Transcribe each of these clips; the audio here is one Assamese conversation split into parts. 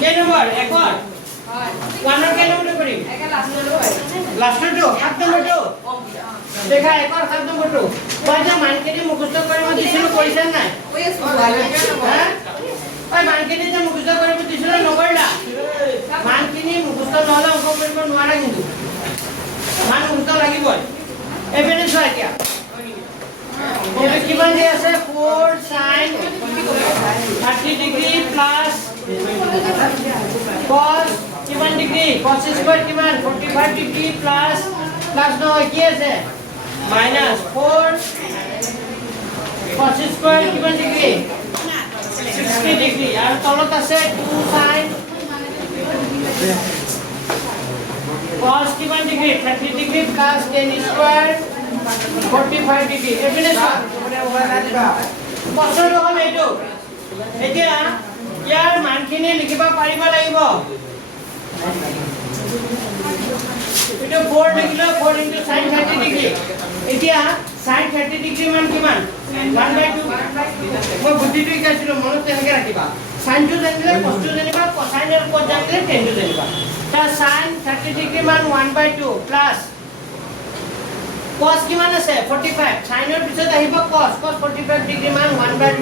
কেই নম্বৰ একত ওৱানৰ কেই নম্বৰ কৰিম লাষ্টটো 7 নম্বৰটো দেখা একত 7 নম্বৰটো মই যে মানকেদি মুখস্থ কৰিব দিছিলো কৰিছা নাই ওই মানকেদি যে মুখস্থ কৰিব দিছিলো নকৰিলা মানখিনি মুখস্থ নহলে অংক কৰিব নোৱাৰা কিন্তু মান মুখস্থ লাগিবই এফালে চোৱা এতিয়া কিমান দি আছে 4 sin 30 ডিগ্ৰী প্লাস cos কিমান ডিগ্ৰী cos স্কয়াৰ কিমান 45 ডিগ্ৰী প্লাস নহয় কি আছে মাইনাস 4 cos স্কয়াৰ কিমান ডিগ্ৰী 60 ডিগ্ৰী আৰু তলত আছে 2 sin cos কিমান degree 30 degree plus tan square 45 degree এফালে চোৱা পছন্দ হ'ল এইটো এতিয়া ইয়াৰ মানখিনি লিখিব পাৰিব লাগিব এটা 4 লিখিলো 4 * sin 30 ডিগ্ৰী এতিয়া sin 30 ডিগ্ৰী মান কিমান 1/2 মই বুদ্ধিটো শিকাইছিলো মনত তেনেকৈ ৰাখিবা sin টো জানিলে cos টো জানিবা cosine আৰু cos জানিলে tan টো জানিবা তা sin 30 ডিগ্ৰী মান 1/2 প্লাস cos কিমান আছে 45 sin এৰ পিছত আহিব cos 45 ডিগ্ৰী মান 1/2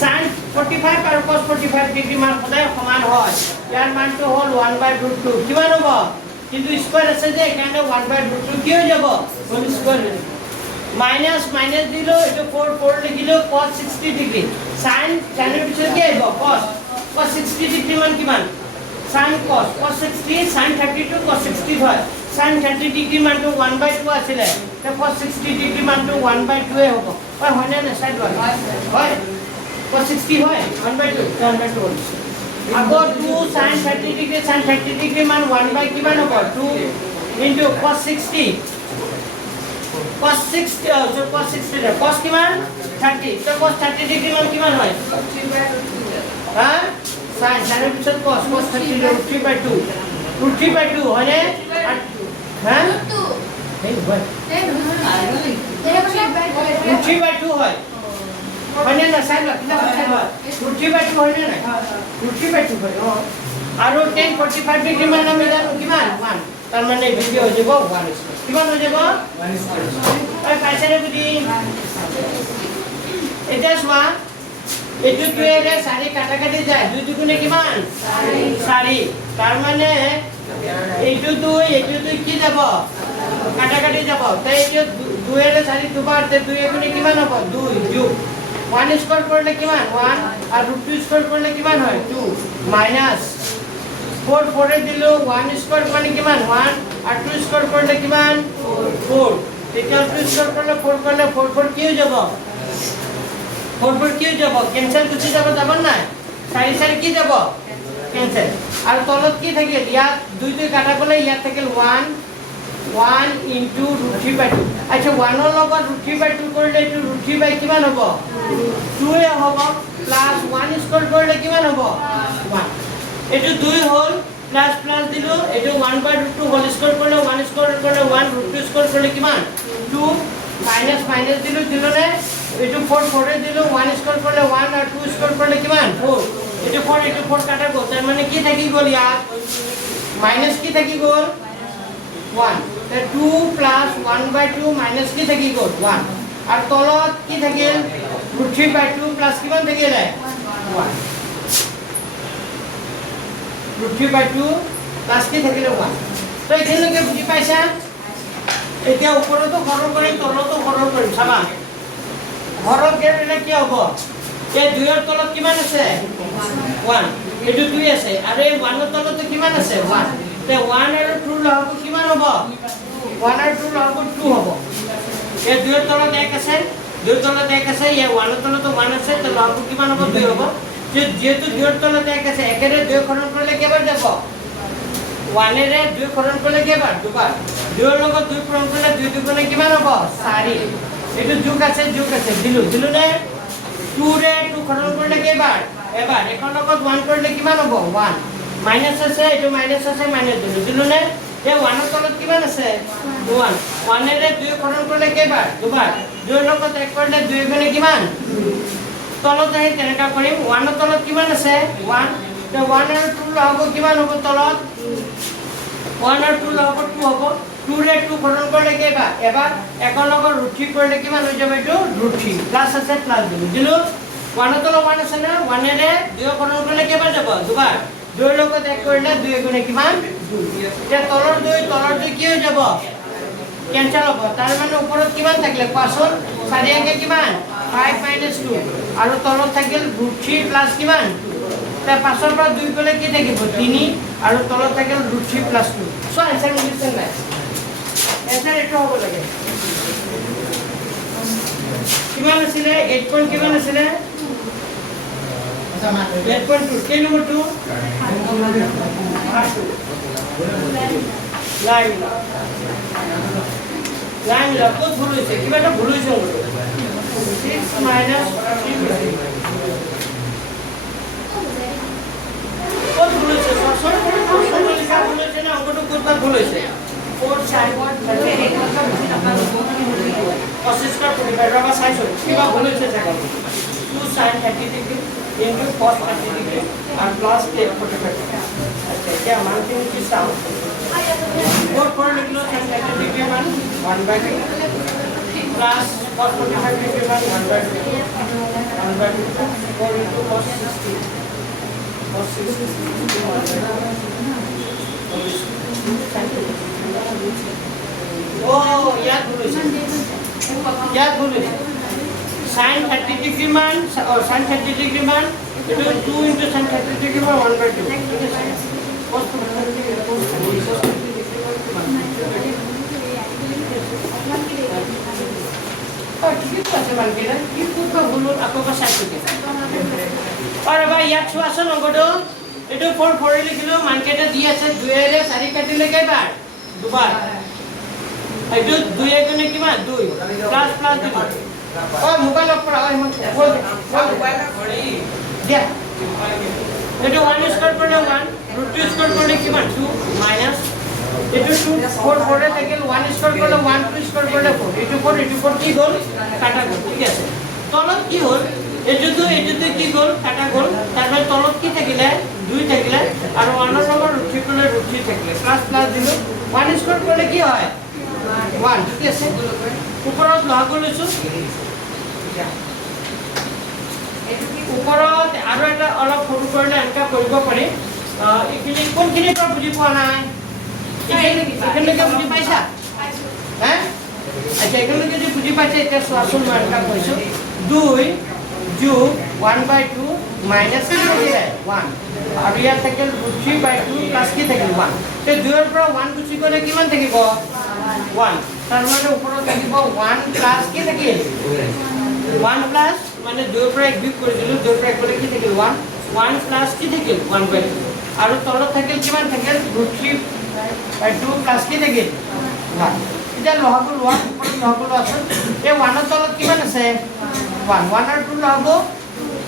sin 45 আৰু cos 45 ডিগ্ৰী মান সদায় সমান হয় ইয়াৰ মানটো হ'ল 1/2 কিমান হ'ব কিন্তু স্কয়ার আছে যে এখানে 1/2 কি হৈ যাব হোল স্কয়ার মাইনাস মাইনাস দিলো এটা 4 লিখিলো cos 60 ডিগ্ৰী sin এৰ পিছত কি আহিব cos 60 ডিগ্ৰী মান কিমান sin cos 60 sin 32 cos 60 হয় sin 30 ডিগ্ৰী মানটো 1/2 আছিল তে cos 60 ডিগ্ৰী মানটো 1/2 এ হ'ব হয় না না সাইড হয় cos 60 হয় 1/2 আকৌ 2 sin 30 ডিগ্ৰী মান 1/2 কিমান হ'ব 2 into cos 60 cos কিমান 30 তো cos 30 ডিগ্ৰী মান কিমান হয় হা sin এর পিছত cos 30 √3/2 হয়নে হ্যাঁ এই হয় √3/2 হয় হয়নে না সাইড কিনা হয় √3/2 হয়নে না √3/2 হয় আৰু tan 45 ডিগ্ৰী মান আমি জানো কিমান 1 তাৰ মানে বেছি হৈ যাব 1 কিমান হৈ যাব 1 এই পাইছানে বুজি এটা চোৱা এইটো দুইৰে 4 কাটাকাটি যায় 2 দুগুণে কিমান 4 তাৰ মানে এইটো দুই কি যাব কাটাকাটি যাব তাই এইটো দুইৰে 4 দুবাৰ তে 2 গুণে কিমান হ'ব 2 যোগ 1 স্কয়ার করলে কিমান 1 আর √2 স্কয়ার করলে কিমান হয় 2 মাইনাস 4 এ দিলো 1 স্কয়ার মানে কিমান 1 আর 2 স্কয়ার করলে কিমান 4 এটা 2 স্কয়ার করলে 4 করলে 4 কি হয়ে যাব 4 কি হয়ে যাব ক্যান্সেল গুছি যাব না 4 কি যাব ক্যান্সেল আর তলত কি থাকে ইয়াত 2 কাটা গলে ইয়াত থাকে 1 into √3/2 আচ্ছা 1 এর লগত √3/2 করলে এটা √3/2 কিমান হবে 2 এ হবে প্লাস 1 স্কয়ার করলে কিমান হবে 1 এটা 2 হোল প্লাস প্লাস দিলো এটা 1/2 হোল স্কয়ার করলে 1 স্কয়ার করলে 1 √2 স্কয়ার করলে কিমান 2 মাইনাস মাইনাস দিলো না এটা 4 এ দিলো 1 স্কয়ার করলে 1 আর 2 স্কয়ার করলে কিমান 4 এটা 4 কাটা গো তার মানে কি থাকি গল ইয়াত মাইনাস কি থাকি গল 1 তে 2 প্লাস 1/2 মাইনাস কি থাকি গল 1 আর তলত কি থাকিল √3/2 প্লাস কিমান থাকিল 1 √3/2 প্লাস কি থাকিল 1 তো এখানলৈকে বুজি পাইছা এতিয়া ওপৰতো সৰল কৰিম তলতো সৰল কৰিম চাবা সৰল কৰিলে কি হ'ব এই 2 এৰ তলত কিমান আছে 1 এটো 2 আছে আৰু এই 1 এৰ তলত কিমান আছে 1 তে 1 আৰু 2 লহব কিমান হ'ব 1 আৰু 2 লহব 2 হ'ব এই 2 এর তলত 1 আছে 2 এর তলত 1 আছে এই 1 এর তলত 1 আছে তে লহব কিমান হ'ব 2 হ'ব যে যেহেতু 2 এর তলত 1 আছে 1 এর 2 খরণ করলে কেবার যাব 1 এর 2 খরণ করলে কেবার দুবার 2 এর লগত 2 খরণ করলে 2 দুগুণে কিমান হ'ব 4 এটো যোগ আছে দিলু নে 2 রে 2 খরণ করলে কেবার এবার এখন লগত 1 করলে কিমান হ'ব 1 মাইনাস আছে এটো মাইনাস আছে মাইনাস দিলু নে এই 1 এর তলত কিমান আছে 1 এর 2 খরণ করলে কেবার দুবার 2 এর লগত 1 করলে 2 গুণে কিমান তলত আহি কেনেকা কৰিম 1 ৰ তলত কিমান আছে 1 তে 1 আৰু 2 লগাব কিমান হ'ব তলত 1 আৰু 2 লগাব 2 হ'ব 2 ৰে 2 হৰণ কৰিলে কেইবা এবাৰ একৰ লগত √3 কৰিলে কিমান হৈ যাব এইটো √3 প্লাস আছে প্লাস দিব দিলো 1 ৰ তলত 1 আছে না 1 ৰে 2 হৰণ কৰিলে কেইবাৰ যাব দুবাৰ 2 ৰ লগত এক কৰিলে 2 গুণে কিমান 2 তে তলৰ 2 কি হৈ যাব কেনসেল হ'ব তাৰ মানে ওপৰত কিমান থাকিলে কোৱাচোন 4 আগে কিমান 5 - 2 আৰু তলত থাকিল √3 প্লাস কিমান তে 5 ৰ পৰা 2 গলে কি থাকিব 3 আৰু তলত থাকিল √3 প্লাস 2 সো आंसर মিলিছে নাই आंसर এটো হ'ব লাগে কিমান আছিল 8 পইণ্ট কিমান আছিল 8.2 কেই নম্বৰ 2 লাইন ক'ত ভুল হৈছে কিবা এটা ভুল হৈছে 6 - 3 ক'ত ভুল হৈছে সসর প্রশ্ন লিখা ভুল হৈছে না অঙ্কটো ক'ত ভুল হৈছে 4 sin 25 का 45 रवा साइज हो किबा भूल হৈছে জায়গা 2 sin 30 degree into cos 30 degree और प्लस 45 अच्छा क्या मानते हैं कि साउ और पर लिख लो sin 30 डिग्री मान 1/2 प्लस cos 45 डिग्री मान 1/2 4 into cos 60 cos 60 ओ याद भूल sin 30 डिग्री मान और sin 30 डिग्री मान it is 2 into sin 30 degree मान 1/2 cos 45 डिग्री cos 30 और ठीक আছে মান के কি পুরো ভুল आपको का साइड के और भाई याद छुआ আছে নম্বরটো এটো 4 4 লিখিলো মান কেটা দি আছে 2 এর 4 কাটিলে কয়বার দুবার এইটো 2 এর গুণে কিমান 2 প্লাস প্লাস দিব ও মোবাইল অফ করা হয় মন বল মোবাইল ঘড়ি দিয়া এইটো 1 স্কয়ার করলে 1 √2 স্কয়ার করলে কিমান 2 মাইনাস এইটো 2 4 4 এ থাকিল 1 স্কয়ার করলে 1 2 স্কয়ার করলে 4 এইটো 4 কি গল কাটা গল ঠিক আছে তলত কি হল এইটো কি গল কাটা গল তারপর তলত কি থাকিলে 2 থাকিলে আর 1 এর সমান √3 করলে √3 থাকিলে প্লাস প্লাস দিল 1 স্কয়ার করলে কি হয় 1 ঠিক আছে উপৰত লগাব লৈছো উপৰত আৰু এটা অলপ সৰু কৰিলে এনেকা কৰিব পাৰি ইখিনি কোনখিনি পৰা বুজি পোৱা নাই এখানলৈকে বুজি পাইছা হ্যাঁ আচ্ছা এখানলৈকে যদি বুজি পাইছা এতিয়া চোৱাচোন মই এনেকা কৈছো 2 যোগ 1/2 মাইনাস কি থাকিলে 1 আৰু ইয়াত থাকিল √3/2 প্লাস কি থাকিল 1 তে 2 ৰ পৰা 1 গুচি গলে কিমান থাকিব 1 তাৰ মানে উপৰে থাকিব 1 প্লাস কি থাকিল 1 প্লাস মানে 2 ৰ পৰা 1 বিয়োগ কৰি দিলো 2 ৰ পৰা 1 গলে কি থাকিল 1 1 প্লাস কি থাকিল 1/2 আৰু তলত থাকিল কিমান থাকিল √3/2 প্লাস কি থাকিল 1 এটা লহাব লোৱা উপৰত লহাব লোৱা আছে এই 1 ৰ তলত কিমান আছে 1 1 আৰু 2 লহাব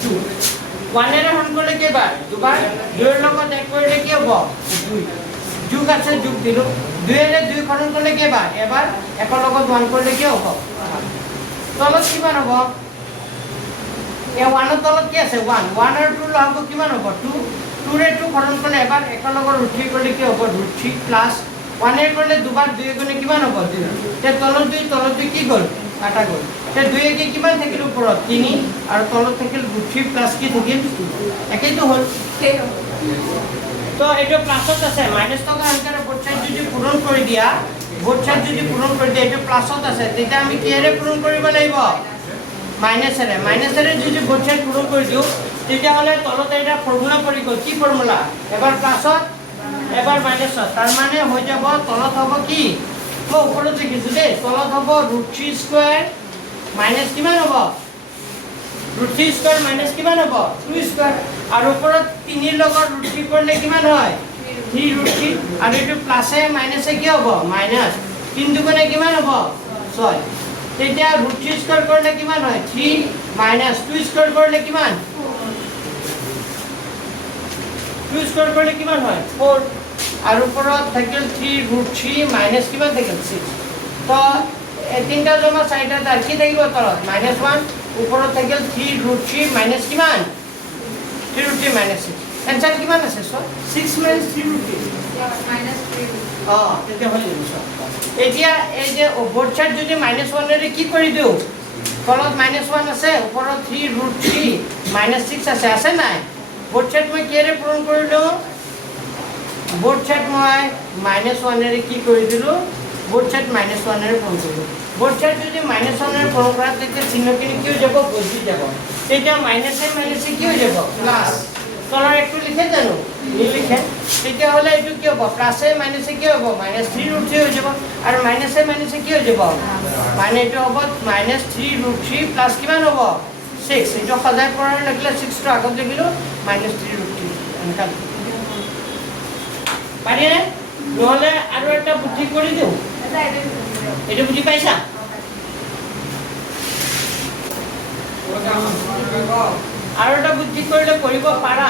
2 1 এৰ হৰণ কৰিলে কেইবাৰ দুবাৰ 2 ৰ লগত এক কৰিলে কি হ'ব 2 যোগ আছে যোগ দিলো 2 এৰ 2 হৰণ কৰিলে কেইবাৰ এবাৰ একৰ লগত 1 কৰিলে কি হ'ব তলত কিমান হ'ব এই 1 ৰ তলত কি আছে 1 1 আৰু 2 লহাব কিমান হ'ব 2 2 ৰে 2 হৰণ কৰিলে এবাৰ একৰ লগত √3 কৰিলে কি হ'ব √3 প্লাস 1 এৰ কৰিলে দুবাৰ 2 গুণে কিমান হ'ব 2 তে তলত 2 কি গল কাটা গল তে 2 এ কিমান থাকিল ওপৰত 3 আৰু তলত থাকিল √3 প্লাস কি থাকিল 2 একেই তো হল তো এটা প্লাসত আছে মাইনাস টকা আনকারে বোথ সাইড যদি পূরণ কৰি দিয়া এটা প্লাসত আছে তেতিয়া আমি কি এৰে পূৰণ কৰিব লাগিব মাইনাসেৰে যদি বোথ সাইড পূৰণ কৰি দিও তেতিয়া হলে তলত এটা ফৰ্মুলা পৰি গল কি ফৰ্মুলা এবাৰ প্লাসত এবাৰ মাইনাসত তাৰ মানে হৈ যাব তলত হ'ব কি মই ওপৰত লিখিছো দে তলত হ'ব √3 স্কয়ার মাইনাস কিমান হ'ব √3 স্কয়ার মাইনাস কিমান হ'ব 2 স্কয়ার আর উপৰত 3 এর লগত √3 করলে কিমান হয় 3 √3 আর এটো প্লাসে মাইনাসে কি হ'ব মাইনাস 3 দুগুণে কিমান হ'ব 6 তেতিয়া √3 স্কয়ার করলে কিমান হয় 3 মাইনাস 2 স্কয়ার করলে কিমান 2 স্কয়ার করলে কিমান হয় 4 আর উপৰত থাকিল 3 √3 মাইনাস কিমান থাকিল 6 তো এই তিনটা জমা 4টা তার কি থাকিব তলত -1 ওপৰত থাকিল 3 ৰুট 3 মাইনাছ কিমান 3 ৰুট 3 মাইনাছ 6 এনসাৰ কিমান আছে সব 6 মাইনাছ 3 ৰুট 3 মাইনাছ 3 তেতিয়া হৈ যাব সব এতিয়া এই যে বোথ সাইড যদি -1 এৰে কি কৰি দিও তলত -1 আছে ওপৰত 3 ৰুট 3 মাইনাছ 6 আছে নাই বোথ সাইড মই কিৰে পূৰণ কৰিলো বোথ সাইড মই -1 এৰে কি কৰি দিলো বোথ সাইড -1 এৰে পূৰণ কৰিলো বোথ সাইড যদি -1 এৰে পূৰণ কৰা তেতিয়া চিহ্নখিনি কি হৈ যাব বদলি যাব তেতিয়া মাইনাছে মাইনাছে কি হৈ যাব প্লাস তলৰ একটু লিখে জানো নিলিখে তেতিয়া হলে এটু কি হ'ব প্লাসে মাইনাসে কি হ'ব -3 ৰুট 3 হৈ যাব আৰু মাইনাসে মাইনাসে কি হৈ যাব মানে এটু হ'ব -3 ৰুট 3 প্লাস কিমান হ'ব 6 এটু সদায় পঢ়াৰ লাগিলে 6 টো আগত লিখিলো -3 ৰুট 3 এনেকা পাৰিনে নহলে আৰু এটা বুদ্ধি কৰি দিও এটু বুদ্ধি পাইছা আৰু এটা বুদ্ধি কৰিলে কৰিব পাৰা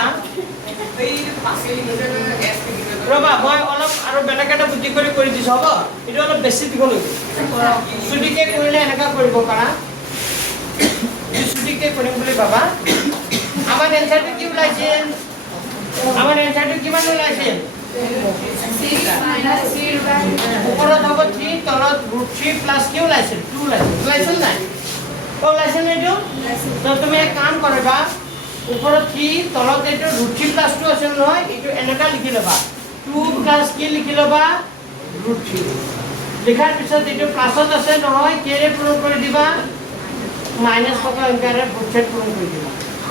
ৰবা মই অলপ আৰু বেলেগ এটা বুদ্ধি কৰি দিছো হ'ব এটো অলপ বেছি দিব লাগিব সুদিকে কৰিলে এনেকা কৰিব পাৰা সুদিকে কৰিম বুলি ভাবা আমাৰ এনসাৰটো কি ওলাইছে আমাৰ এনসাৰটো কিমান ওলাইছে 6 মাইনাছ 3 ওপৰত হ'ব 3 তলত ৰুট 3 প্লাস কি ওলাইছে 2 ওলাইছে নাই ওলাইছে নে এইটো তো তুমি এক কাম কৰিবা ওপৰত 3 তলত এইটো ৰুট 3 প্লাস 2 আছে নহয় এইটো এনেকা লিখি লবা 2 প্লাস কি লিখি লবা ৰুট 3 লিখাৰ পিছত এইটো প্লাসত আছে নহয় কেৰে পূৰণ কৰি দিবা মাইনাস থকা অংকৰে বোথ সাইড পূৰণ কৰি দিবা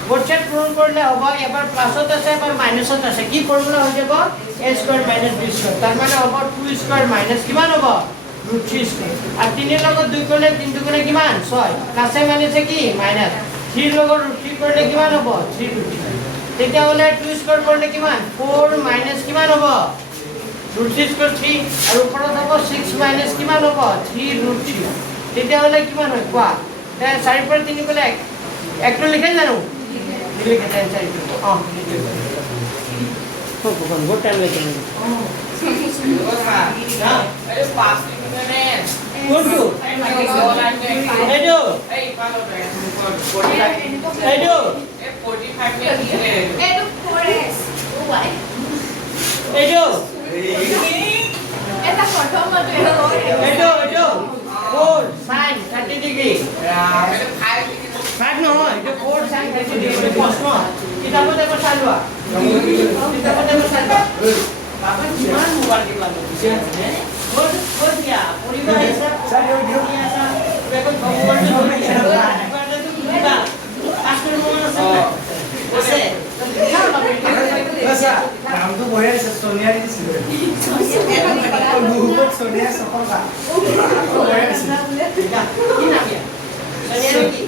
বোথ সাইড পূৰণ কৰিলে হ'ব এবাৰ প্লাসত আছে এবাৰ মাইনাসত আছে কি ফৰ্মুলা হৈ যাব a square minus b square তাৰ মানে হ'ব 2 স্কয়াৰ মাইনাস কিমান হ'ব ৰুট 3 স্কয়াৰ আৰু 3 লগত 2 কৰিলে 3 দুগুণে কিমান 6 প্লাসে মাইনাসে কি মাইনাস 3 লগত ৰুট 3 কৰিলে কিমান হ'ব 3 ৰুট 3 তেতিয়া হলে 2 স্কয়াৰ কৰিলে কিমান 4 মাইনাস কিমান হ'ব ৰুট 3 স্কয়াৰ 3 আৰু ওপৰত হ'ব 6 মাইনাস কিমান হ'ব 3 ৰুট 3 তেতিয়া হলে কিমান হয় কোৱা 4 পৰা 3 গলে 1 টো লিখে জানো লিখে দেন 4 টো ভগৱান বহুত টাইম লাগে अरे पास लिखने কোনটো এইটো এইটো 45 में लिखे এটো 4s ওয়াই এইটো এটা প্ৰথমতে এইটো 4 sin 30 ডিগ্ৰী मैंने 5 लिखे 5 নহয় এইটো 4 sin 30 ডিগ্ৰী প্ৰশ্ন কিতাপত এবাৰ চাই লোৱা কিতাপত এবাৰ চাই লোৱা বাবা কিমান মোবাইল কিমান দিছে বহুত দিয়া পৰিবা হিচাপ চাই দিও আছে বেকত ভগৱান ধৰি আছে বাৰটো কিবা আস্তৰ মন আছে আছে আচ্ছা নামটো বহে আছে সোনিয়া দিছিল বহুত সোনিয়া সফলতা বহে আছে কি নাম ইয়া সোনিয়া কি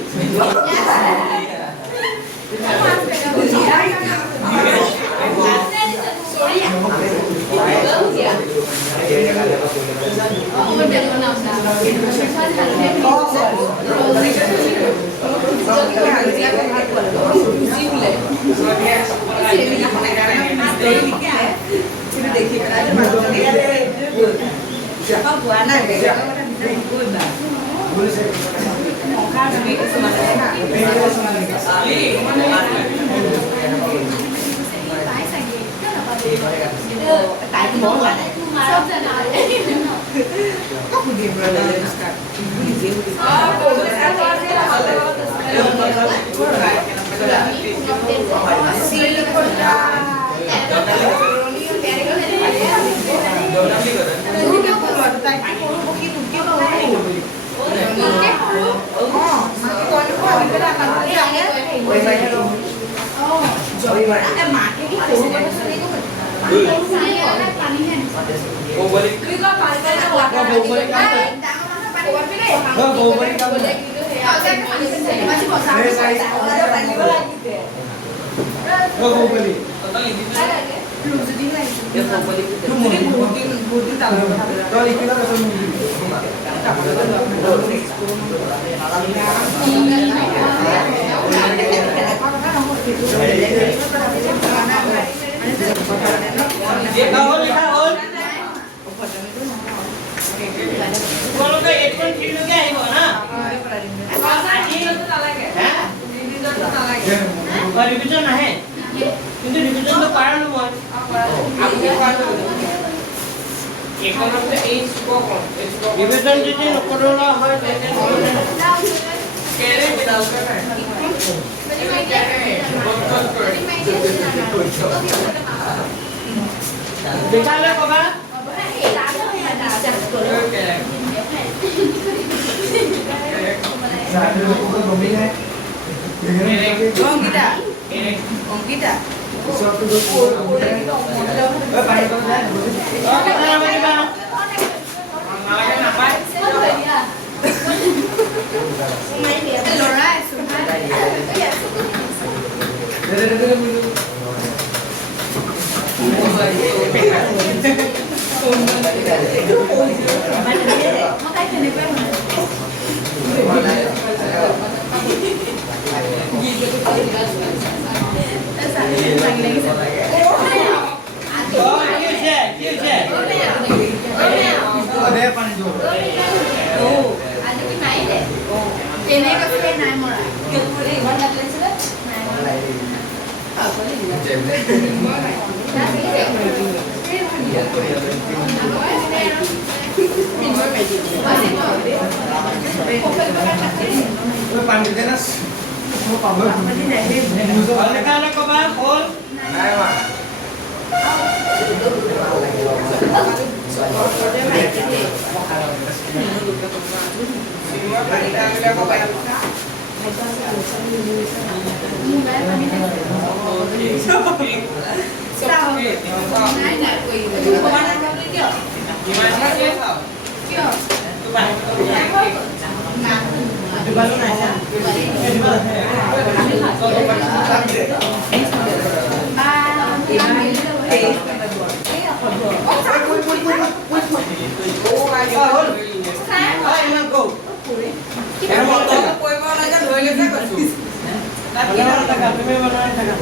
tại cái món này sắp ra nào có một điểm rồi là revision আহে কিন্তু ৰিভিজনটো কৰা নহয় আপুনি কোৱাটো এখনতে এই স্কোপ ৰিভিজন যদি নকৰোলা হয় তেনে কেলে বিদাউট নাই দেখালে কবা অংকিতা অংকিতা সবটো পাই গ'ল না কথা নামানিবা নালাগে নাপায় ল'ৰা আছো কি হৈছে দে পানী দিও আজি কি নাই দে তেনে কৈছে নাই মৰা ইমান লাগিছিলে নাই পানী দে না মই পাব দেখালে কবা হ'ল নাই মা সিমা পানী টাইমলে কো পাই নাই নাই কৈ কিয় কিয় দিবালো নাই ইমান কৌ তুমি বনাই থাকা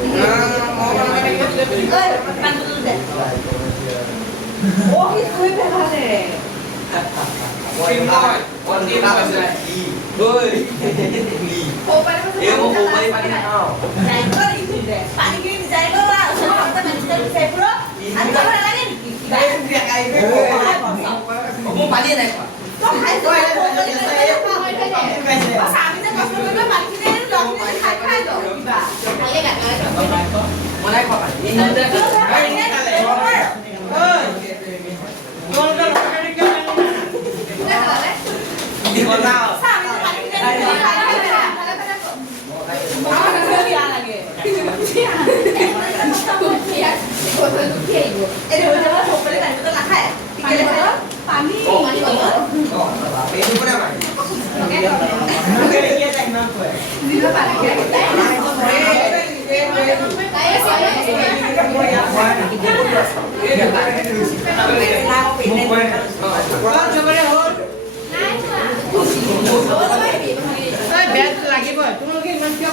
লাগিব তোমালোকে ইমান কিয়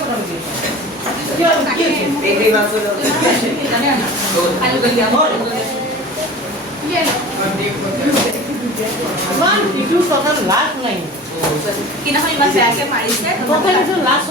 কথা লাজ নাই কিনাখন ইমান বেয়াকে মাৰিছে লাজ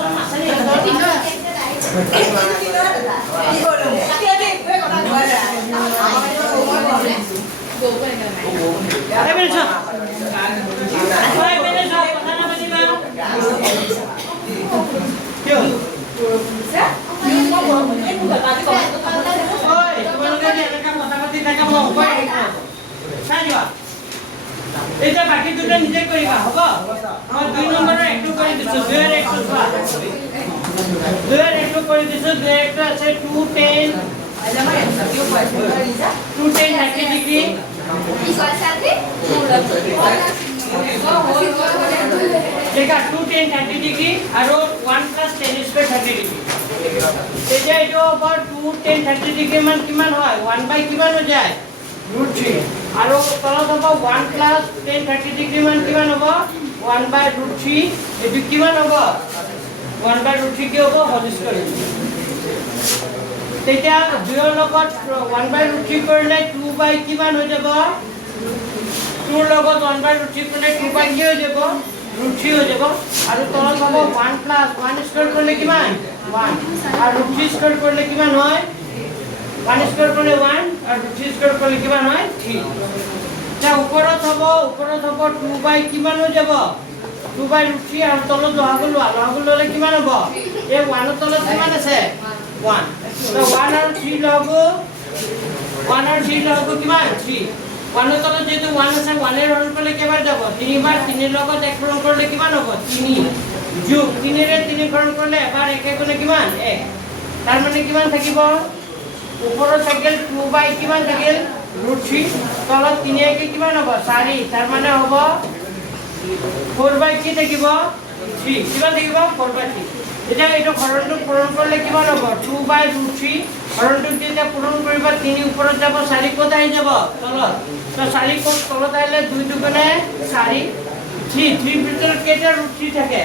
এটা বাকি দুটো নিজে কৰিবা হ'ব মই 2 নম্বৰৰ একটু কৰি দিছো 2 এৰ একটু চোৱা 2 এৰ একটু কৰি দিছো 2 একটু আছে 210 30 ডিগ্ৰী দেখা 210 30 ডিগ্ৰী আৰু 1 + 10 স্কয়াৰ 30 ডিগ্ৰী তেতিয়া এইটো ওপৰ 210 30 ডিগ্ৰী মান কিমান হয় 1 বাই কিমান হৈ যায় √3 আৰু তলত হ'ব 1 + 10 30 ডিগ্ৰী মান কিমান হ'ব 1 বাই √3 এটো কিমান হ'ব 1 বাই √3 কি হ'ব হোল স্কয়ার তেতিয়া 2 ৰ লগত 1 বাই √3 কৰিলে 2 বাই কিমান হৈ যাব 2 ৰ লগত 1 বাই √3 কৰিলে 2 বাই কি হৈ যাব √3 হৈ যাব আৰু তলত হ'ব 1 + 1 স্কয়াৰ কৰিলে কিমান 1 আর রুট 3 স্কয়ার করলে কিমান হয় 1 স্কয়ার করলে 1 আর রুট 3 স্কয়ার করলে কিমান হয় 3 যা উপৰত হ'ব 2 বাই কিমান হৈ যাব 2 বাই √3 আৰু তলত লহাগুল ললে কিমান হ'ব এই 1 ৰ তলত কিমান আছে 1 তো 1 আৰু 3 লহগু 1 আৰু 3 লহগু কিমান 3 1 ৰ তলত যেটো 1 আছে 1 এৰ হৰণ কৰিলে কেবাৰ যাব 3 বাৰ 3 ৰ লগত 1 হৰণ কৰিলে কিমান হ'ব 3 যোগ 3 ৰে 3 হৰণ কৰিলে এবাৰ 1 গুণে কিমান 1 তাৰ মানে কিমান থাকিব উপৰত থাকিল 2 বাই কিমান থাকিল √3 তলত 3 একে কিমান হ'ব 4 তাৰ মানে হ'ব 4 বাই কি থাকিব 3 কিমান থাকিব 4 বাই 3 এটা এইটো হৰণটো পূৰণ কৰিলে কিমান হ'ব 2 বাই √3 হৰণটো যেতিয়া পূৰণ কৰিব 3 ওপৰত যাব 4 ক'ত আহি যাব তলত তো 4 ক'ত তলত আহিলে 2 দুগুণে 4 3 ভিতৰত কেইটা √3 থাকে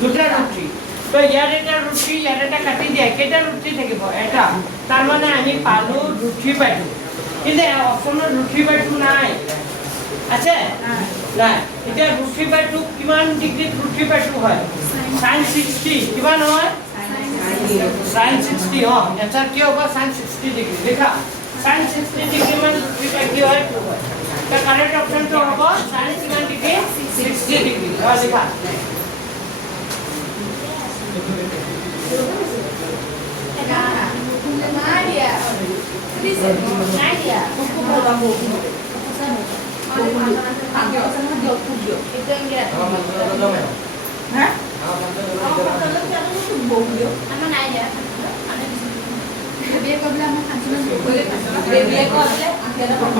দুটা √3 তো ইয়াৰ এটা √3 ইয়াৰ এটা কাটি দিয়া কেইটা √3 থাকিব এটা তাৰ মানে আমি পালো √3 বাই 2 কিন্তু অপচনত √3/2 নাই আছে নাই এতিয়া √3/2 কিমান ডিগ্ৰীত √3/2 হয় sin 60 কিমান হয় sin 60 এনসাৰ কি হ'ব sin 60 ডিগ্ৰী দেখা sin 60 ডিগ্ৰী মানে √3/2 হয় 2 হয় তো কাৰেক্ট অপশনটো হ'ব sin কিমান ডিগ্ৰী 60 ডিগ্ৰী দেখা Nadia. Nadia. Itu yang dia. Hah? Ano Nadia? Biar kau bilang makan cuma biar kau boleh akhirnya kau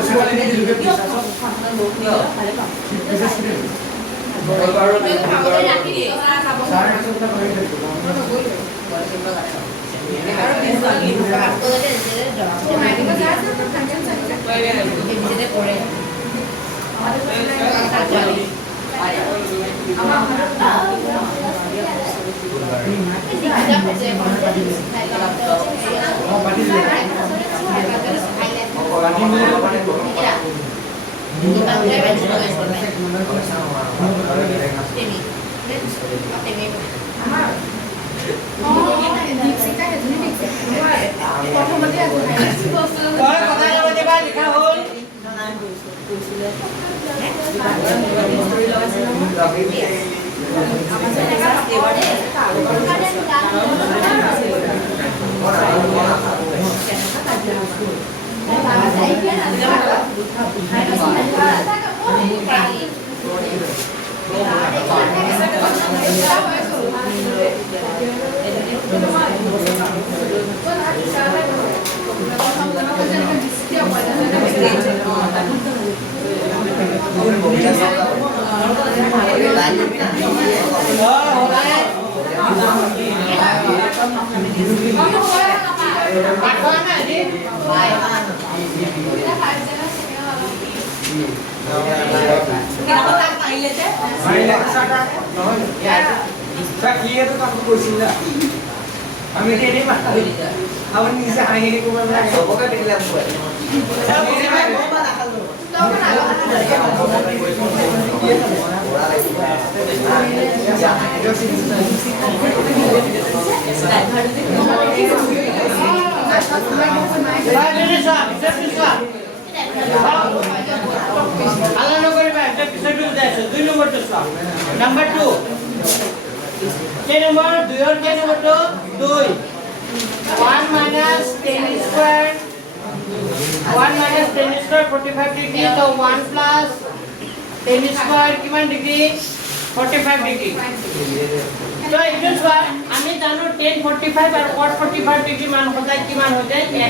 Number 2. K number 2 or K number 2? 2. 1 minus 10 square. 1 minus 10 square 45 degree. So 1 plus 10 square किमान degree 45 degree. So it is what আমি জানো 10 45 আর cot 45 degree মান होता है किमान हो जाए 1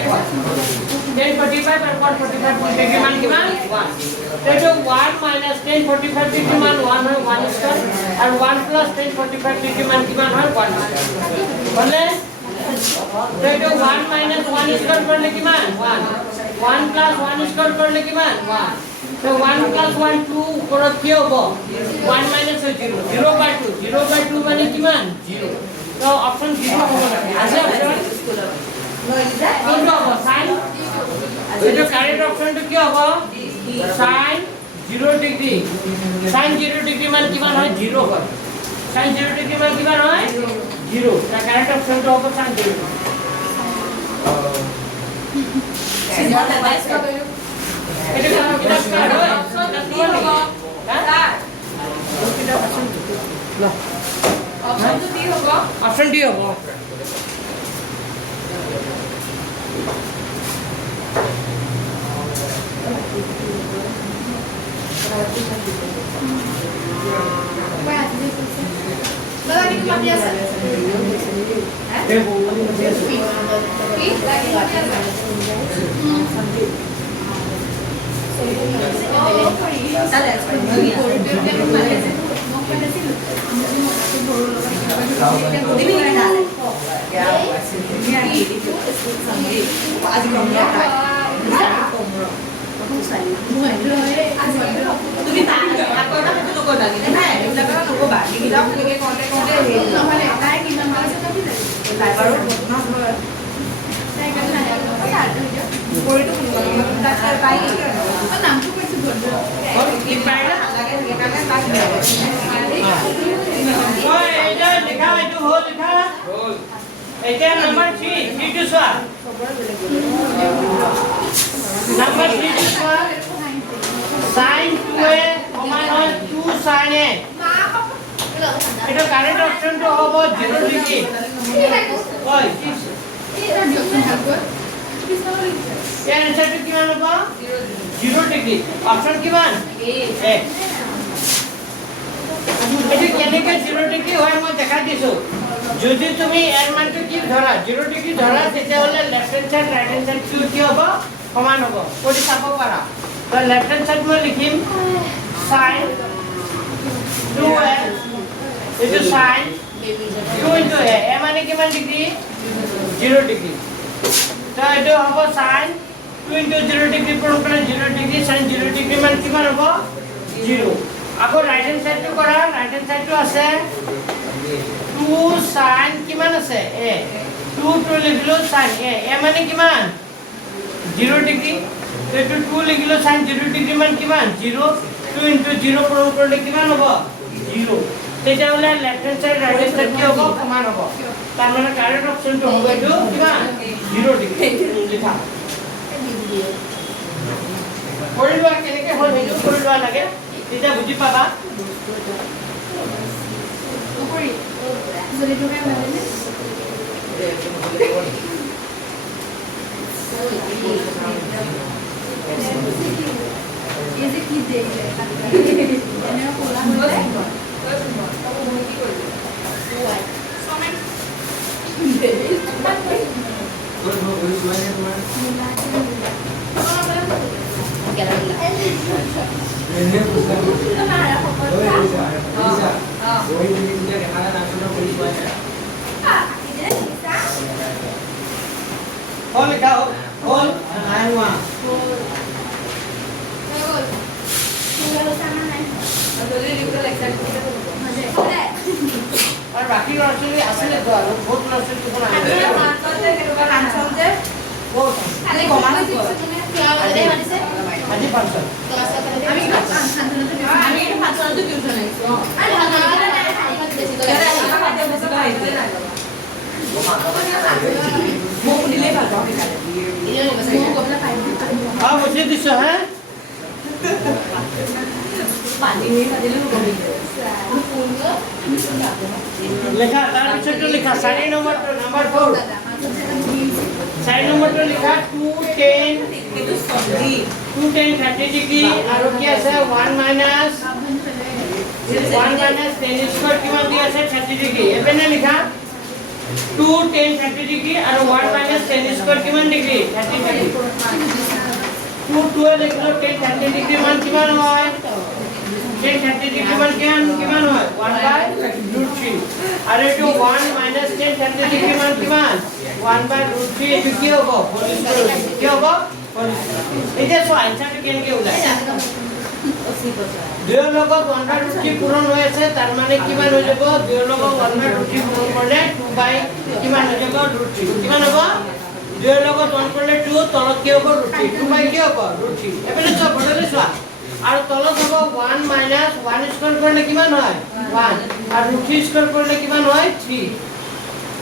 10 45 और cot 45 degree मान किमान 1 तो 1 minus 10 45 degree मान 1 है 1 स्क्वायर और 1 plus 10 45 degree मान किमान है 1 बोले तो 1 minus 1 स्क्वायर करले किमान 1 1 plus 1 स्क्वायर करले किमान 1 तो 1 plus 1 2 ऊपर কি হবে 1 minus 0 0 by 2 0 by 2 মানে কিমান 0 তো অপশন 0 হবে না আছে অপশন কোনটা হবে sin এটা কারেক্ট অপশনটা কি হবে sin 0 ডিগ্রি sin 0 ডিগ্রি মান কিমান হয় 0 হয় sin 0 ডিগ্রি মান কিমান হয় 0 the correct option to hobo sin 0 এটা কি কিতাব কার হয় অপশন ডি হবো Dalam itu mati biasa. Lagi mati biasa. তুমি তাক আকৌ এটা সেইটো নকবা কিন্তু নাই এইবিলাক নকবা কিটা কেনেকে কন্টাক্ট কৰোতে নহলে তাই কিনা মাছে কাটি যায় তাই বাৰু বদমাছ হয় তাই কাটি নাই কৰিটো তাক পাই কি নামটো কৈছো গড কি পাইলা লাগে সেইকাৰণে তাক ওই এটা লেখা এটা হল লেখা হল এটা নাম্বার 3 3 টু সোয়া নাম্বার 3 টু সোয়া sin 2a সমান হয় 2 sin a এটা কারেন্ট অপশন তো হবে 0 ডিগ্রি ওই এর আনসারটো কিমান হ'ব 0 ডিগ্রি অপশন কিমান এ এটা কেনেকৈ 0 ডিগ্রি হয় মই দেখা দিছো যদি তুমি এর মানটো কি ধৰা 0 ডিগ্ৰি ধৰা তেতিয়া হলে left hand side right hand side কি হ'ব সমান হ'ব কৰি চাব পাৰা তো লেফট হ্যান্ড সাইড মই লিখিম sin 2a itu sin 2 into a a মানে কিমান ডিগ্রি 0 ডিগ্রি তো এটা হ'ব sin 2 into 0 ডিগ্রি পূৰণ কৰিলে 0 ডিগ্ৰি sin 0 ডিগ্ৰি মান কিমান হ'ব 0 আকৌ ৰাইট হ্যান্ড সাইডটো কৰা রাইট হ্যান্ড সাইডটো আছে 2 sin কিমান আছে a 2 to লিখিলো sin a মানে কিমান 0 ডিগ্রি তো এটো 2 লিখিলো sin 0 ডিগ্রি মান কিমান 0 2 into 0 পূৰণ কৰিলে কিমান হ'ব 0 তেতিয়া হলে left hand side right hand side কি হ'ব সমান হ'ব তাৰ মানে কাৰেক্ট অপশনটো হ'ব এটো কিমান 0 ডিগ্ৰি লিখা কৰিবা কেনেকৈ হ'ল সেইটো কৰিবা লাগে তেতিয়া বুজি পাবা ওপৰি যদি তুমি মানে এই যে কি দেই এনে কোলা হলে হ'ল লিখা হ'ল নাই হোৱা আৰু বাকী ল'ৰা ছোৱালী আছিলে তো আৰু বহুত ল'ৰা ছোৱালী দেখোন আহিলে আজি ফাংচন বুজি দিছ হে লেখা তাৰপিছতটো লিখা 4 নম্বৰটো নাম্বাৰ 4 4 নম্বৰটো লিখা 210 30 ডিগ্ৰী আৰু কি আছে 1 minus tan স্কয়াৰ কিমান দি আছে 30 ডিগ্ৰী এপেনে লিখা 2 10 30 ডিগ্ৰী আৰু 1 minus tan স্কয়াৰ কিমান ডিগ্ৰী 30 ডিগ্ৰী 2 12 লিখিলো 10 30 ডিগ্ৰী মান কিমান হয় 10 30 ডিগ্ৰী মান কিমান হয় 1/√3 আৰু এটো 1 minus 10 30 ডিগ্ৰী মান কিমান 1/√3 এটো কি হ'ব কি হ'ব এতিয়া সো আনসারটো কেনেকৈ ওলাই দুইৰ লগত 1/√3 পূৰণ হৈ আছে তাৰ মানে কিমান হৈ যাব দুইৰ লগত 1/√3 পূৰণ কৰিলে 2 বাই কিমান হৈ যাব √3 কিমান হ'ব দুইৰ লগত 1 কৰিলে 2 তলত কি হ'ব √3 2 বাই কি হ'ব √3 এফালে চোৱা বদলে চোৱা আৰু তলত হ'ব 1 minus 1 স্কয়াৰ কৰিলে কিমান হয় 1 আৰু √3 স্কয়াৰ কৰিলে কিমান হয় 3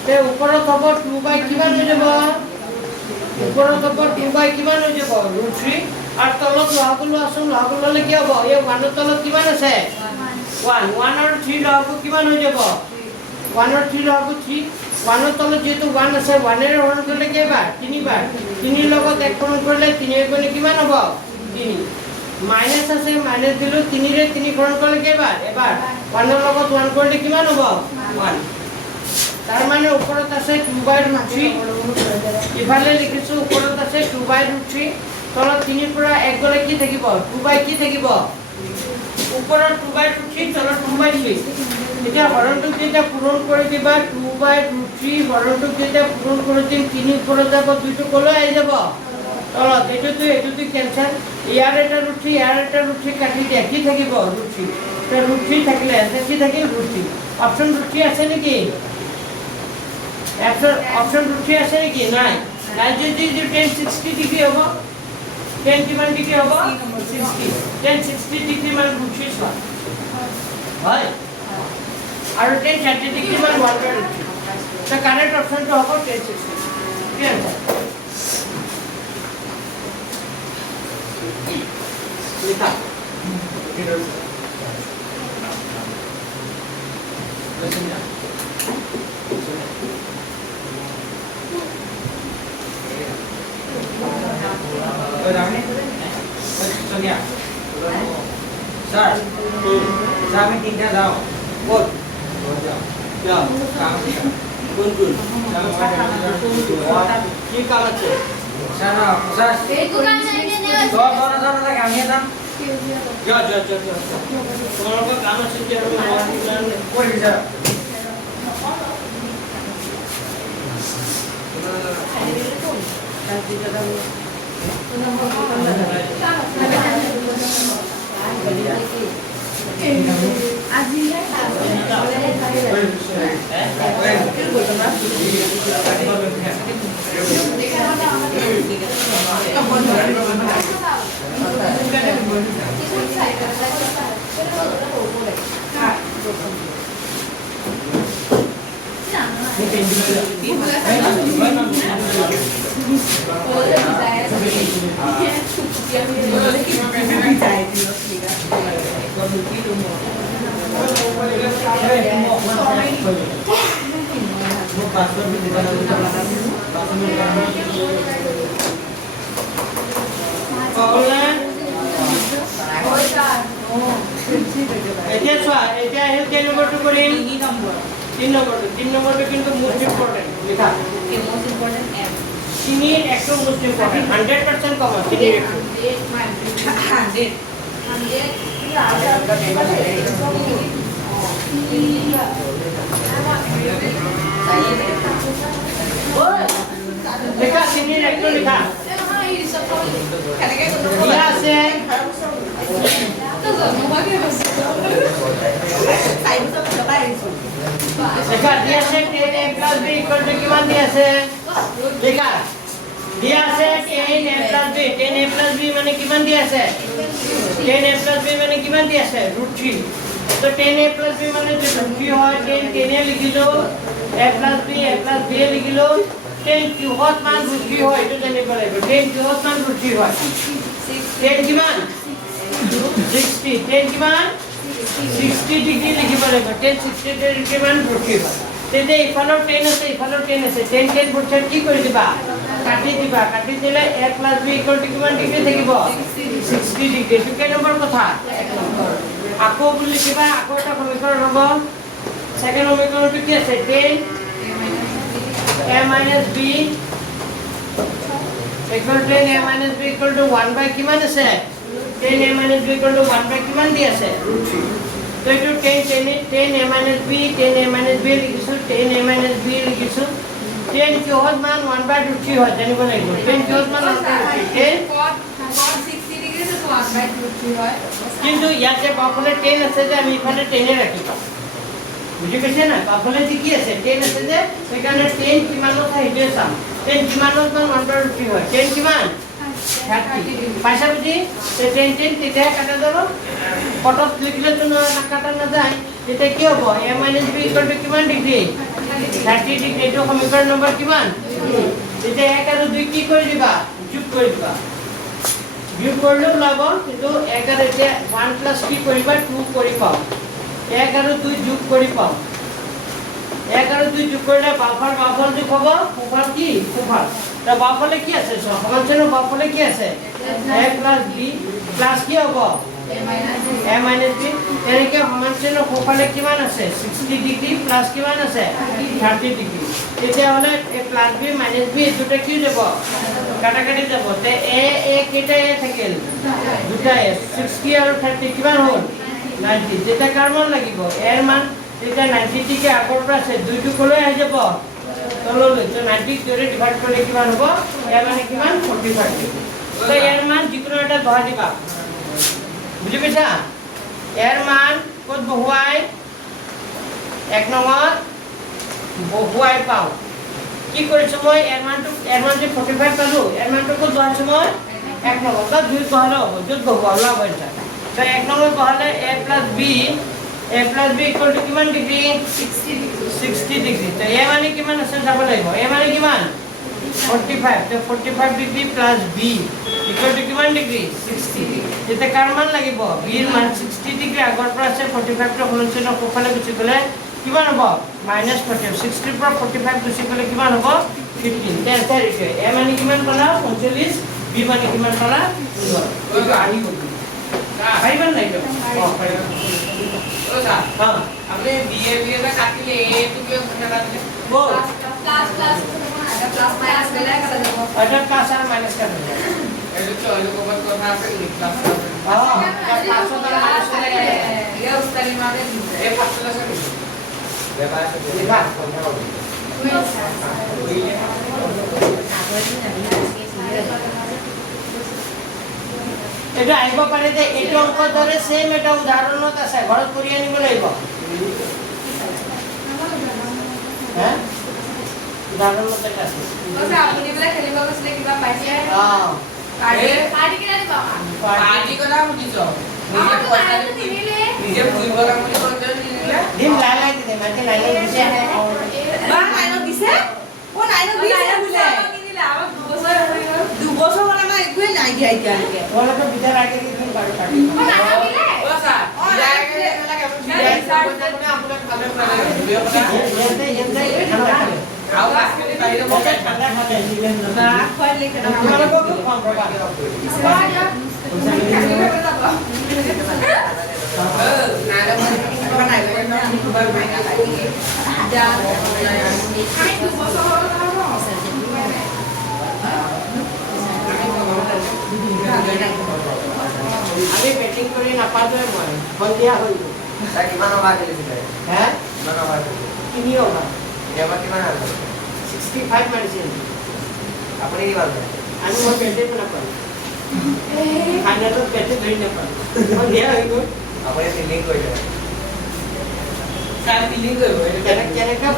তে ওপৰত হ'ব 2 কিমান হৈ যাব ওপৰত হ'ব 2 কিমান হৈ যাব √3 আৰু তলত লহাগুলো আছোন লহাগুললে কি হ'ব এই 1 ৰ তলত কিমান আছে 1 1 আৰু 3 লহাগু কিমান হৈ যাব 1 আৰু 3 লহাগু 3 1 ৰ তলত যেটো 1 আছে 1 এৰ হৰণ কৰিলে কেইবাৰ 3 বাৰ 3 লগত 1 হৰণ কৰিলে 3 এর গুণে কিমান হ'ব 3 মাইনাস আছে মাইনাস দিলো 3 ৰে 3 হৰণ কৰিলে কেইবাৰ এবাৰ 1 ৰ লগত 1 কৰিলে কিমান হ'ব 1 তাৰ মানে ওপৰত আছে 2/√3 ইফালে লিখিছো ওপৰত আছে 2/√3 তলত 3 পৰা 1 গলে কি থাকিব 2 কি থাকিব ওপৰত 2/√3 তলত 2/3 এতিয়া হৰণটো যেটা পূৰণ কৰি দিবা 2/√3 হৰণটো যেটা পূৰণ কৰি দিম 3 ওপৰত যাব 2 টো কলৈ আহি যাব তলত এটো কেনসেল ইয়াৰ এটা √3 ইয়াৰ এটা √3 কাটি দিয়া কি থাকিব √3 তে √3 থাকিলে কি থাকিল √3 অপচন √3 আছে নেকি অপশন √3 আছে কি নাই নাই যদি 10 60 ডিগ্রি হ'ব 10 কিমান ডিগ্রি হ'ব 60 10 60 ডিগ্রি মানে √3 হয় আৰু 10 30 ডিগ্রি মানে 1/√3 তো কারেক্ট অপশনটো হ'ব 10 60 কি আছে লিখা Sonia. Sir. Sir, আমি তিনটা যাও। কোন যা কাম দিয়া। কোন কি কাম আছে স্যার না, স্যার। এইটো কাম নাই নে দর লাগে আমি যাম। যা তোমালোকৰ কাম আছে যে আৰু কই স্যাৰ। এতিয়া চোৱা এতিয়া আহিল কেই নম্বৰটো কৰিম 3 নম্বৰটো কিন্তু মোস্ট ইম্পৰ্টেন্ট লিখা most important M. চিনিৰ একটো মোস্ট ইম্পৰ্টেন্ট 100% কমন চিনিৰ একটো 100 লিখা চিনিৰ একটো লিখা দিয়া আছে লিখা দিয়া আছে 10a + b = কিমান দিয়া আছে লিখা দিয়া আছে 10a + b 10a + b মানে কিমান দিয়া আছে 10a + b মানে কিমান দিয়া আছে √3 তো 10a + b মানে যে √3 হয় 10 এ লিখিলো a + b লিখিলো 10 কিহত মান √3 হয় এটা জানিব লাগিব 10 কিহত মান √3 হয় 10 কিমান 60 10 কিমান 60 ডিগ্রি লিখিব লাগিব 10 60 ডিগ্রি কিমান √3 হয় তেতে ইফালৰ 10 আছে ইফালৰ 10 আছে 10 10 বৰ্ষত কি কৰি দিবা কাটি দিলে a + b = কিমান ডিগ্ৰি থাকিব 60 ডিগ্ৰি এটো কেই নম্বৰ কথা আকৌ বুলি লিখিবা আকৌ এটা সমীকৰণ হ'ব সেকেন্ড সমীকৰণটো কি আছে 10 a - b equal to 10 a - b equal to 1 / কিমান আছে 10 a - b equal to 1 / কিমান দি আছে √3 তো এটো 10 a - b 10 a - b লিখিছো 10 a - b লিখিছো 10 কিহত মান 1/√3 হয় জানিব লাগিব 10 কিহত মান 1/√3 কিন্তু ইয়াতে বাফলে 10 আছে যে আমি ইফালে 10 এ ৰাখিম বুজি পাইছে না বাফলে কি আছে 10 আছে যে সেইকাৰণে 10 কিমানত আহিছে চাম 10 কিমানত মান 1/√3 হয় 10 কিমান 30 পইচা বুজি 10 তেতিয়া কাটা যাব কটত লিখলে তো কাটা না যায় তেতিয়া কি হ'ব a - b = কিমান ডিগ্রি 30 ডিগ্ৰী এইটো সমীকৰণ নম্বৰ কিমান এতিয়া 1 আৰু 2 কি কৰি দিবা যোগ কৰি দিবা যোগ কৰিলে ওলাব কিন্তু 1 আৰু এতিয়া 1 প্লাস কি কৰিবা 2 কৰি পাও 1 আৰু 2 যোগ কৰি পাও 1 আৰু 2 যোগ কৰিলে বাওফাল যোগ হ'ব সোঁফাল কি সোঁফাল তা বাওফালে কি আছে সমান চিহ্ন বাওফালে কি আছে a প্লাস b প্লাস কি হ'ব a minus b এনেকে সমান চিহ্ন সোঁফালে কিমান আছে 60 ডিগ্ৰী প্লাস কিমান আছে 30 ডিগ্ৰী এতিয়া হলে a plus b minus b দুটা কি যাব কাটাকাটি যাব তে a কেটা a থাকিল দুটা a 60 আৰু 30 কিমান হ'ল 90 যেটা কাৰ্বন লাগিব এৰ মান যেটা 90 টিকে আগৰ পৰা আছে দুইটো কলৈ আহি যাব তললৈ তো 90 জৰে ডিভাইড কৰিলে কিমান হ'ব এৰ মানে কিমান 45 ডিগ্ৰী তো এৰ মান যিকোনো এটা বহাই দিবা বুজি পাইছা এৰ মান কত বহুৱাই এক নম্বৰ বহুৱাই পাও কি কৰিছো মই এৰ মান যে 45 পালো এৰ মানটো কত বহাইছো মই এক নম্বৰ বা দুই বহালে হ'ব যত বহুৱালা বৈছা তো এক নম্বৰ বহালে a plus b equal to কিমান ডিগ্ৰী 60 ডিগ্ৰী তো a মানে কিমান আছে যাব লাগিব a মানে কিমান 45 তো 45 degree plus b equal to কিমান ডিগ্ৰী 60 এটা কাৰ মান লাগিব b এৰ মান 60 ডিগ্ৰী আগৰ পৰা আছে 45 টো হলচিন কোফালে গুচি গলে কিমান হ'ব -45 60 পৰা 45 গুচি গলে কিমান হ'ব 15 তে আছে a মানে কিমান পালা 45 b মানে কিমান পালা 12 এইটো আহি গ'ল ভাইবান নাই তো ও স্যার হ্যাঁ আপনি বিএ টা কাটিলে এ টু কে ভাঙা দিলে বল প্লাস মাইনাস বেলা করা যাব এটা প্লাস আর মাইনাস করা যাব এটা তো এলো কত কথা আছে প্লাস হ্যাঁ প্লাস আর মাইনাস করে ये उसका निमाने ए फासला से देखा এটা আইব পারে যে এটা অঙ্ক ধরে সেম এটা উদাহরণত আছে ঘৰত কৰি আনিব লাগিব হ্যাঁ উদাহৰণত এটা আছে ওসে আপুনি বলে খেলিব গৈছিলে কিবা পাইছে পাৰ্টি কিনা দিব পাৰ্টি কৰা বুজিছ নিজে ফুৰিব লাগে বুলি কৈছে নিলে দিন লাই দিলে মানে লাই দিছে বা লাইনত দিছে ও লাইনত দিছে বুলে কিনিলে আমাৰ দুবছৰ মানে না একোই নাই দিয়া এতিয়ালৈকে ওলা তো বিদায় আগে দিন বাৰ পাৰ্টি ও স্যার বিদায় আগে লাগে বিদায় স্যার মানে আপোনাক ভালে লাগে ভিডিও বনাই ঠান্ডা খালে আও আজকালি বাহিরে বসে ঠান্ডা খালে দিলেন না খোয়াই লিখে না তোমালোক খুব কম পাবা নাইলে মানে নাইলে না খুব বাইনা লাগে যা খাই দুবছৰ হ'ল আমি বেটিং কৰি নাপালোৱে মই সন্ধিয়া হৈ গ'ল তাই কিমান অভাৰ খেলিছিলে হে কিমান অভাৰ খেলিছিলে তিনি অভাৰ এবাৰ কিমান ৰান হ'ল 65 মাৰিছিল আপুনি কিমান পালে আমি মই বেটিং নাপালো ফাইনেলত বেটিং ধৰি নাপালো সন্ধিয়া হৈ গ'ল আপুনি ফিল্ডিং কৰিলে স্যাৰ ফিলিং কৰিব কেনেকৈ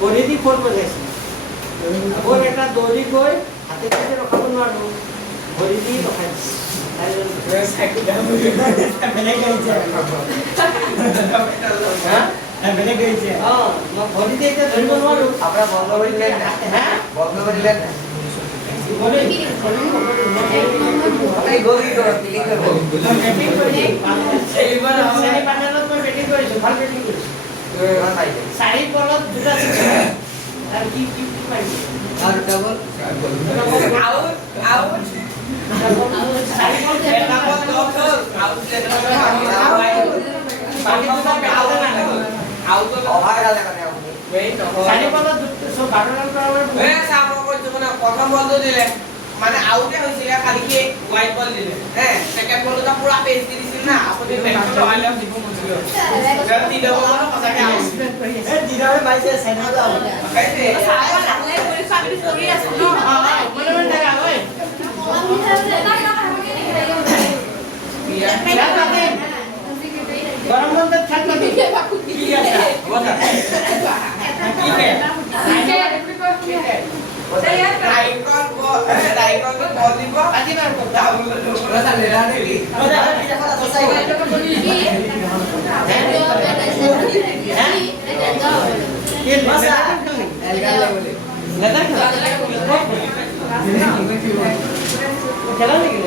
ভৰি দি ফোন বজাইছিল মোৰ এটা দৌৰি গৈ হাতে হাতে ৰখাব নোৱাৰো ভৰি দি ৰখাই দিছে ভৰিতে এতিয়া ধৰিব নোৱাৰো আপোনাৰ বন্ধ কৰি দিলে বন্ধ কৰি দিলে আপুনি গ'ল কি কৰক ফিল্ডিং কৰিব বেটিং কৰিছো ভাল বেটিং কৰিছো কিমান পাইছে 4 বলত দুটা ছিক্স আৰু কি পাইছে আৰু ডাবল আউট আউট চাৰি বল এটা বল ডট হ'ল আউট আউট অভাৰ গালে মানে আপুনি ওয়েট চাৰি বলত 12 ৰান কৰাৰ এ চাব কৈছো মানে প্ৰথম বলটো দিলে মানে আউটে হৈছিল খালি কি হোৱাইট বল দিলে হে সেকেন্ড বলটো পুৰা পেজ দি দিছিল না আপুনি বেটটো লগাইলে দিব বুজিল যদি দিলে বল সঁচাকে আউট এই দিনাৰে পাইছে চেনাটো আউট কাইছে চাই লাগলে পৰীক্ষা কৰি কৰি আছে ন মনে মনে থাকা ঐ গৰম বন্ধত ঠাণ্ডা দি কি আছে হ'ব ৰাইকন বল দিব আজি বাৰ কথা ৰজা লেৰা নেকি কি লেটাৰ খেলা খেলা নেকি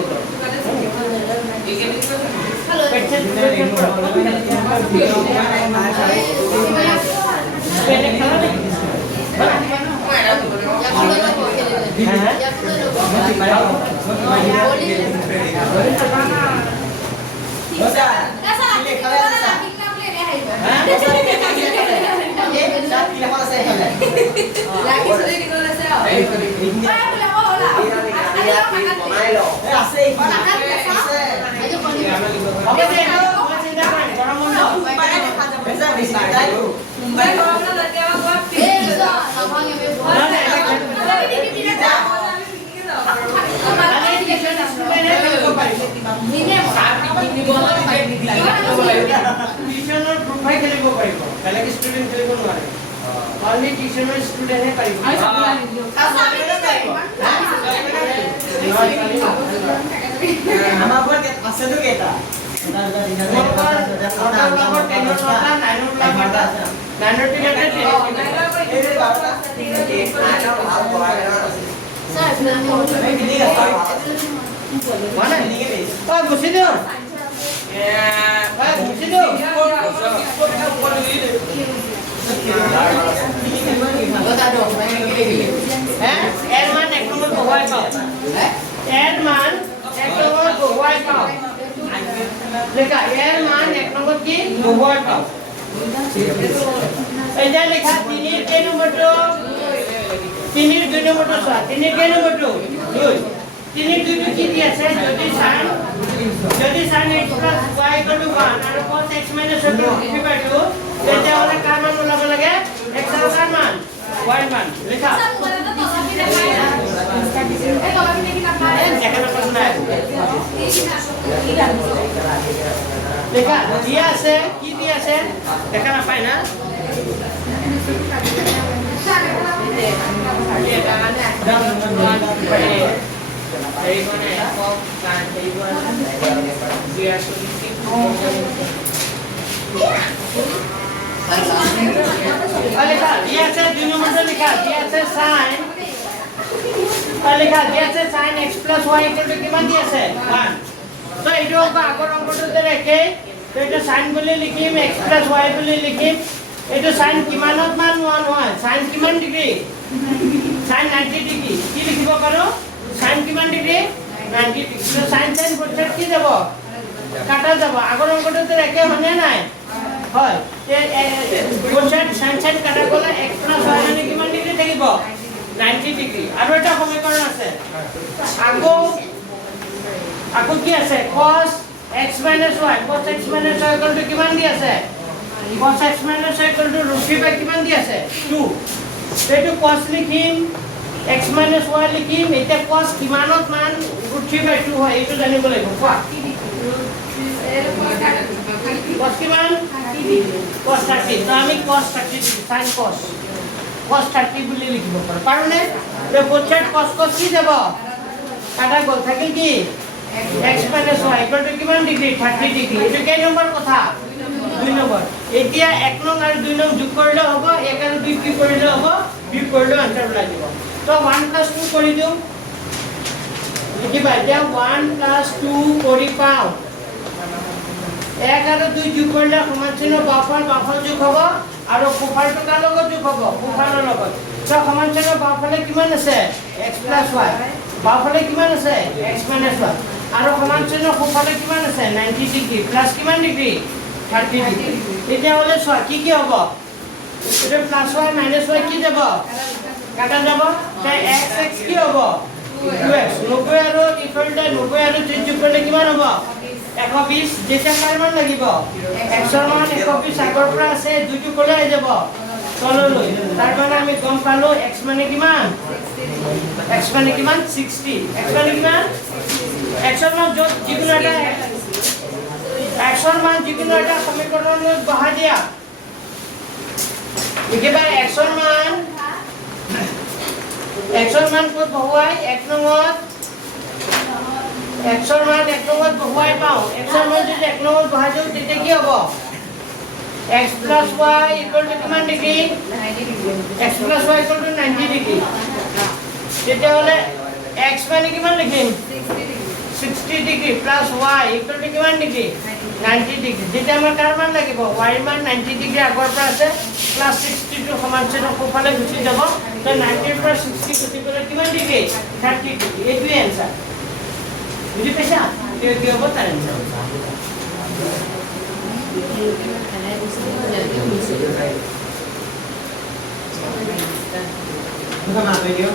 টিউশনৰ গ্ৰুপে খেলিব পাৰিব বেলেগ ষ্টুডেন্ট খেলিব নোৱাৰে অনলি টিউশনৰ ষ্টুডেন্টে পাৰিব আমাৰ ঘৰত আছে তো কেটা গুচি দিওঁ গুচি দিওঁ এর মান এক নম্বর বহুয়াই পাও এর মান এক নম্বর বহুয়াই পাও লেখা এর মান এক নম্বর কি বহুয়াই পাও এটা লেখা 3 এর কে নম্বরটো 3 এর 2 নম্বরটো সা 3 এর কে নম্বরটো 2 3 এর 2 কি দি আছে যদি sin x + y = 1 আর cos x - y = 2 তেতিয়া হলে কার মান ওলাব লাগে x এর কার মান y মান লেখা লেখা দিয়া আছে কি দিয়া আছে দেখা না পায় না লেখা দিয়া আছে 2 নম্বরটা লেখা দিয়া আছে sin লেখা দিয়া আছে sin x + y = কিমান দিয়া আছে 1 তো এইটো আগৰ অংকটোতে ৰাখে তো এটা sin বুলি লিখিম x + y বুলি লিখিম এইটো sin কিমানত মান 1 হয় sin কিমান ডিগ্ৰী sin 90 ডিগ্ৰী কি লিখিব পাৰো sin কিমান ডিগ্ৰী 90 ডিগ্ৰী তো sin বৰ্তমান কি যাব কাটা যাব আগৰ অংকটোতে ৰাখে হনে নাই হয় বৰ্তমান sin কাটা গলে x + y মানে কিমান ডিগ্ৰী থাকিব 90 ডিগ্ৰী আৰু এটা সমীকৰণ আছে আকৌ কি আছে cos x - y cos x - y = কিমান দি আছে cos x - y √3 কিমান দি আছে 2 এইটো cos লিখিম x - y লিখিম এটা cos কিমানত মান √3/2 হয় এইটো জানিব লাগিব কোৱা cos কিমান cos 30 তো আমি cos 30 sin cos 30 বুলি লিখিব পাৰো নে তো বৰ্তমান cos কি যাব কাটা গল থাকে কি x - y = কিমান ডিগ্ৰী 30 ডিগ্ৰী এইটো কেই নম্বৰ কথা 2 নম্বৰ এতিয়া 1 নং আৰু 2 নং যোগ কৰিলে হ'ব 1 আৰু 2 কি কৰিলে হ'ব বিয়োগ কৰিলে আনসাৰ ওলাই দিব তো 1 + 2 কৰি দিও লিখিবা এতিয়া 1 + 2 কৰি পাও 1 আৰু 2 যোগ কৰিলে সমান চিহ্ন বাওঁফাল যোগ হ'ব আৰু সোঁফালটো কাৰ লগত যোগ হ'ব সোঁফালৰ লগত তো সমান চিহ্ন বাওঁফালে কিমান আছে x + y বাওঁফালে কিমান আছে x - y আৰু সমান চিহ্ন সোঁফালে কিমান আছে 90 ডিগ্ৰী প্লাস কিমান ডিগ্ৰী 30 ডিগ্ৰী এতিয়া হলে চোৱা কি হ'ব এটা প্লাস y মাইনাস y কি যাব কাটা যাব তে x কি হ'ব 2x 90 আৰু ইফালটা 90 আৰু 3 যোগ কৰিলে কিমান হ'ব 120 যেটা কাৰ মান লাগিব x এৰ মান 120 আগৰ পৰা আছে 2 যোগ কৰিলে আহি যাব তললৈ তাৰ মানে আমি গম পালো x মানে কিমান 60 x মানে কিমান x এর মান যিকোনো এটা x এর মান যিকোনো এটা সমীকৰণলৈ বহাই দিয়া লিখিবা x এৰ মান ক'ত বহুৱাই 1 নংত x এৰ মান 1 নংত বহুৱাই পাও x এর মান যদি 1 নংত বহাই দিও তেতিয়া কি হ'ব x plus y equal to কিমান degree x plus y equal to 90 degree তেতিয়াহ'লে x মানে কিমান লিখিম 60 degree plus y equal to কিমান ডিগ্ৰী 90 ডিগ্ৰী যেতিয়া আমাৰ কাৰ মান লাগিব y মান 90 ডিগ্ৰী আগৰ পৰা আছে plus 60 টো সমান্তৰাল কোফালে গুচি যাব তো 90 ৰ পৰা 60 গুচি গ'লে কিমান ডিগ্ৰী 30 ডিগ্ৰী এইটোৱে এনসাৰ বুজি পাইছা এইটো হ'ব তাৰ answer Bukan apa dia?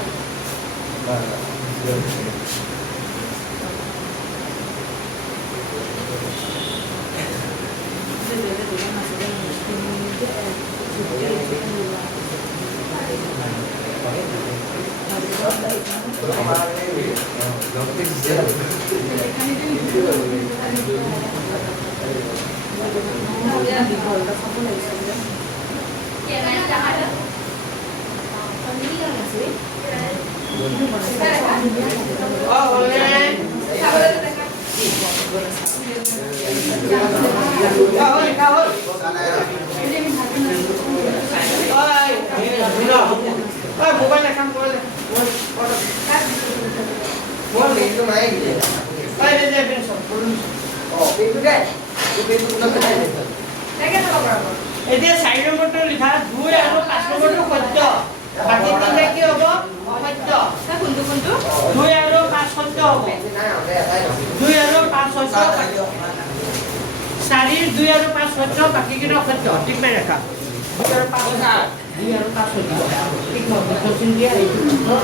Oh, boleh. Kahul. Oi, bukan akan boleh. Boleh itu main gitu. Oi, dia besok. Oh, itu deh. Itu punya kedai. এতিয়া 4 নম্বৰটো লিখা 2 আৰু 5 নম্বৰটো সত্য বাকি তিনিটা কি হ'ব অসত্য কোনটো কোনটো 2 আৰু 5 সত্য হ'ব 2 আৰু 5 সত্য 4 2 আৰু 5 সত্য বাকি কিটা অসত্য ঠিক নাই ৰাখা 2 আৰু 5 সত্য 2 আৰু 5 সত্য ঠিক নহয় কোশ্চেন দিয়া এইটো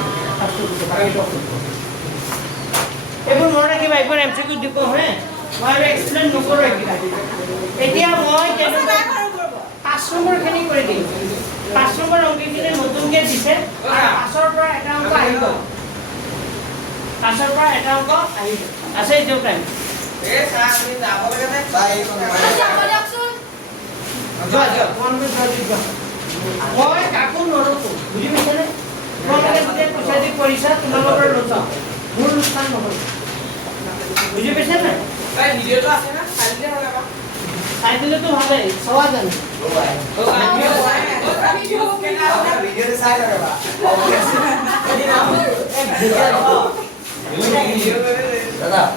এইবোৰ মনত ৰাখিবা এইবোৰ এমচিকিউ দিব হে মই এক্সপ্লেইন নকৰো এতিয়া মই কেনেকৈ 5 নম্বৰ খিনি কৰি দিম 5 নম্বৰ অংকখিনি নতুনকৈ দিছে আৰু 5ৰ পৰা এটা অংক আহিব 5ৰ পৰা এটা অংক আহিব আছে এইটো টাইম এ স্যাৰ আপনি যাব লাগে না Baik, মই কাকো নৰখো বুজি পাইছানে তোমালোকে যেতিয়া পইচা দি কৰিছা তোমালোকৰ লৈছা মোৰ লোকচান নহয় বুজি পাইছা নাই ভাই ভিডিওটো আছে না কাইলে হবে না চাই দিলেতো ভালেই চোৱা জানো তো ভিডিও ভিডিও কেনা হবে video di saya ya, Pak. Video করে Dadah.